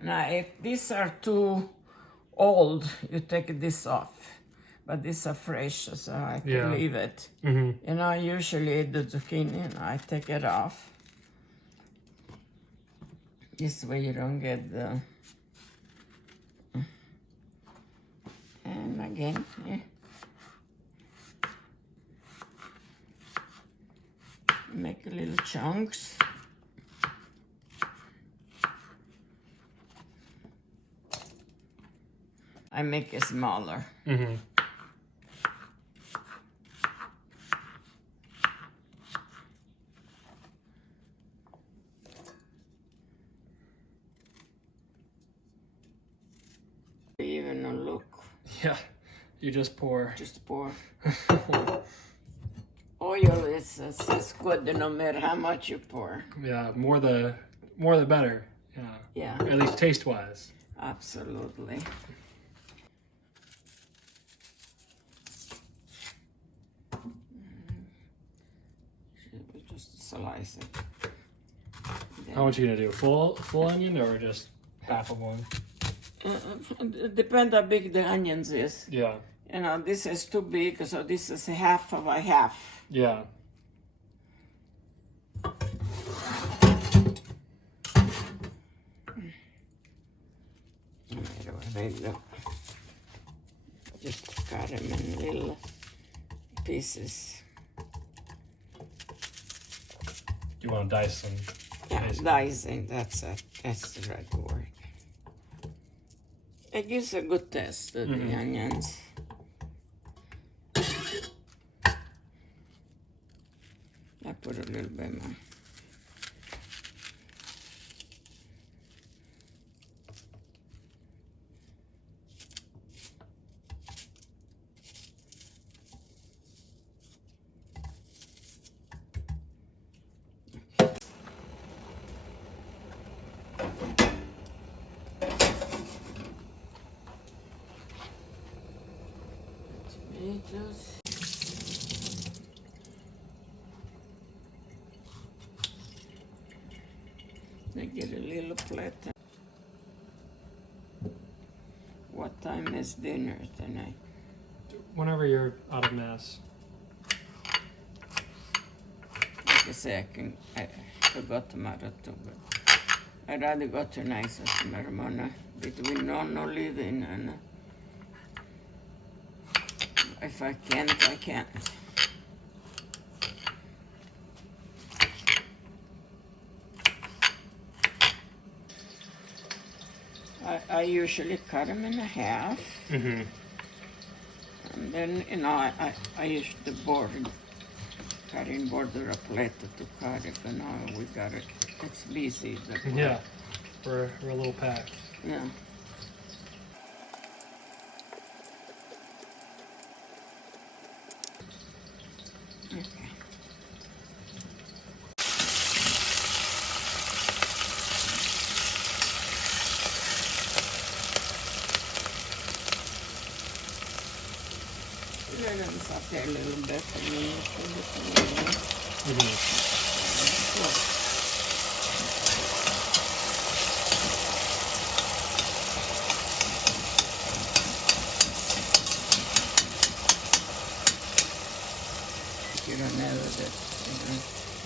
Now, if these are too old, you take this off. But these are fresh, so I can leave it. You know, usually the zucchini, I take it off. This way you don't get the... And again, make little chunks. I make it smaller. Even a look. Yeah, you just pour. Just pour. Oil is good no matter how much you pour. Yeah, more the better. Yeah. At least taste wise. Absolutely. We just slice it. How much are you gonna do? Full onion or just half of one? Depends how big the onions is. Yeah. You know, this is too big, so this is half of a half. Yeah. Just cut them in little pieces. You want to dice them? Yeah, dicing, that's it. That's the right word. It gives a good taste to the onions. I put a little bit more. Tomatoes. I get a little plate. What time is dinner tonight? Whenever you're out of mass. Like I say, I forgot tomato too, but I'd rather go to nice marijuana between Nonna living and if I can't, I can't. I usually cut them in half. And then, you know, I use the board, cutting board or a plate to cut it, but now we got it. It's busy. Yeah, we're a little packed. Yeah. Okay. Let them saute a little bit and then you put it in there. You don't know that,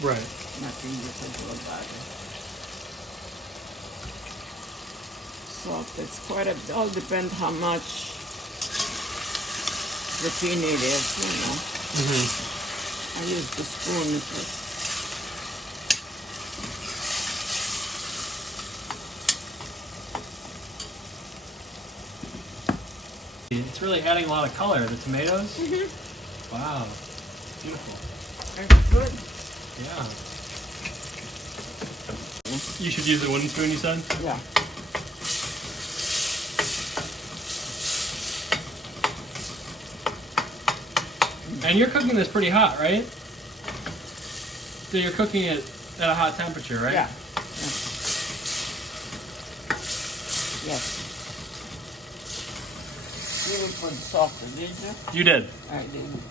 Right. nothing you can do about it. Salt, it's quite a, all depends how much zucchini it is, you know. I use the spoon because It's really adding a lot of color, the tomatoes. Wow, beautiful. it's good. Yeah. You should use the wooden spoon, you said? Yeah. And you're cooking this pretty hot, right? So you're cooking it at a hot temperature, right? Yeah. Yes. You didn't put salt, did you? You did. I didn't.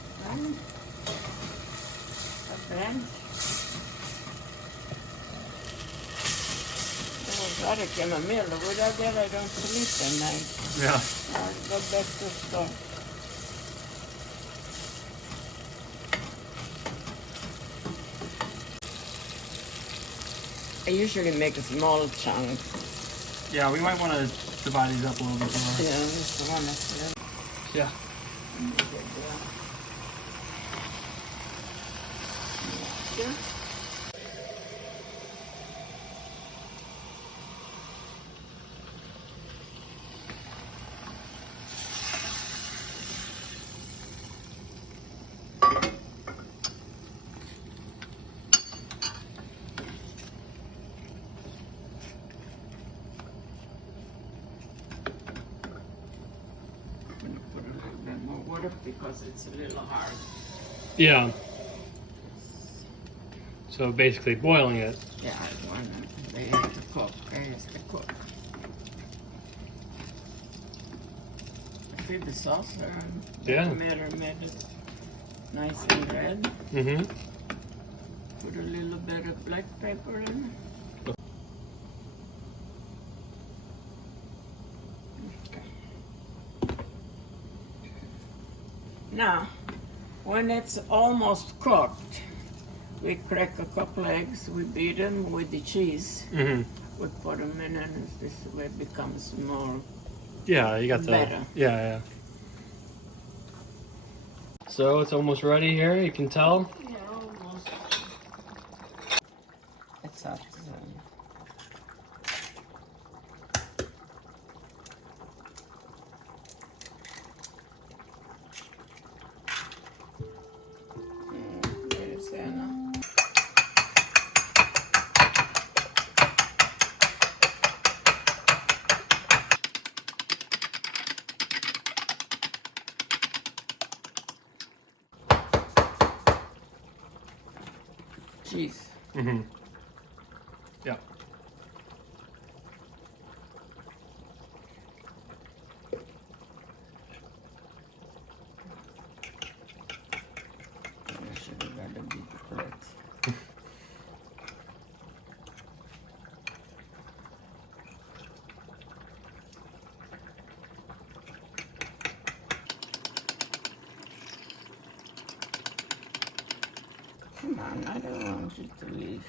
Okay. gotta chamomile. Without that, I don't sleep at night. Yeah. I'll go back to store. I usually make a small chunk. Yeah, we might want to divide these up a little bit more. Yeah, just one of them. Yeah. Yeah. Put a little bit more water because it's a little hard. Yeah. So basically boiling it. Yeah, I want they have to cook. They have to cook. See the saucer? Yeah. Made it nice and red. Mm-hmm. Put a little bit of black pepper in. Okay. Now, when it's almost cooked, we crack a couple eggs, we beat them with the cheese. Mm-hmm. We put them in and this way it becomes more Yeah, you got the better. Yeah. So it's almost ready here, you can tell. Yeah, almost. It's hot. There's Anna. Cheese. Mm-hmm. Yeah. I should have got a big plate. Come on, I don't want you to leave.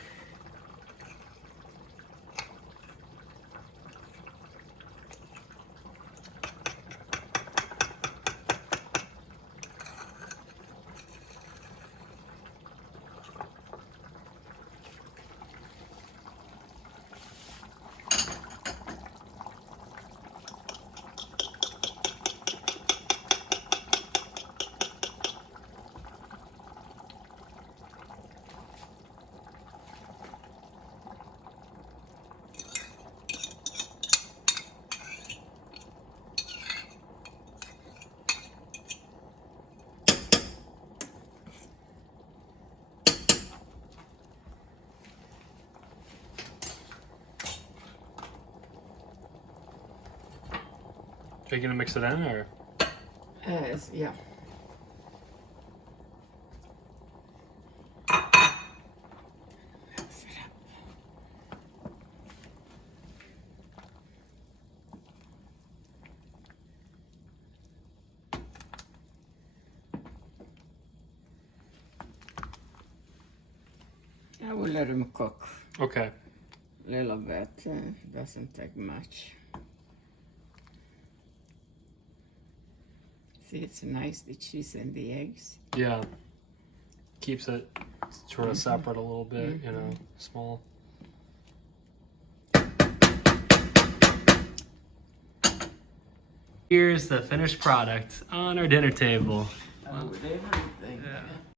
Are you gonna mix it in or? Yeah. Mix it up. I will let him cook Okay. a little bit. Doesn't take much. See, it's nice, the cheese and the eggs. Yeah. Keeps it sort of separate a little bit, you know, small. Here's the finished product on our dinner table. With everything. Yeah.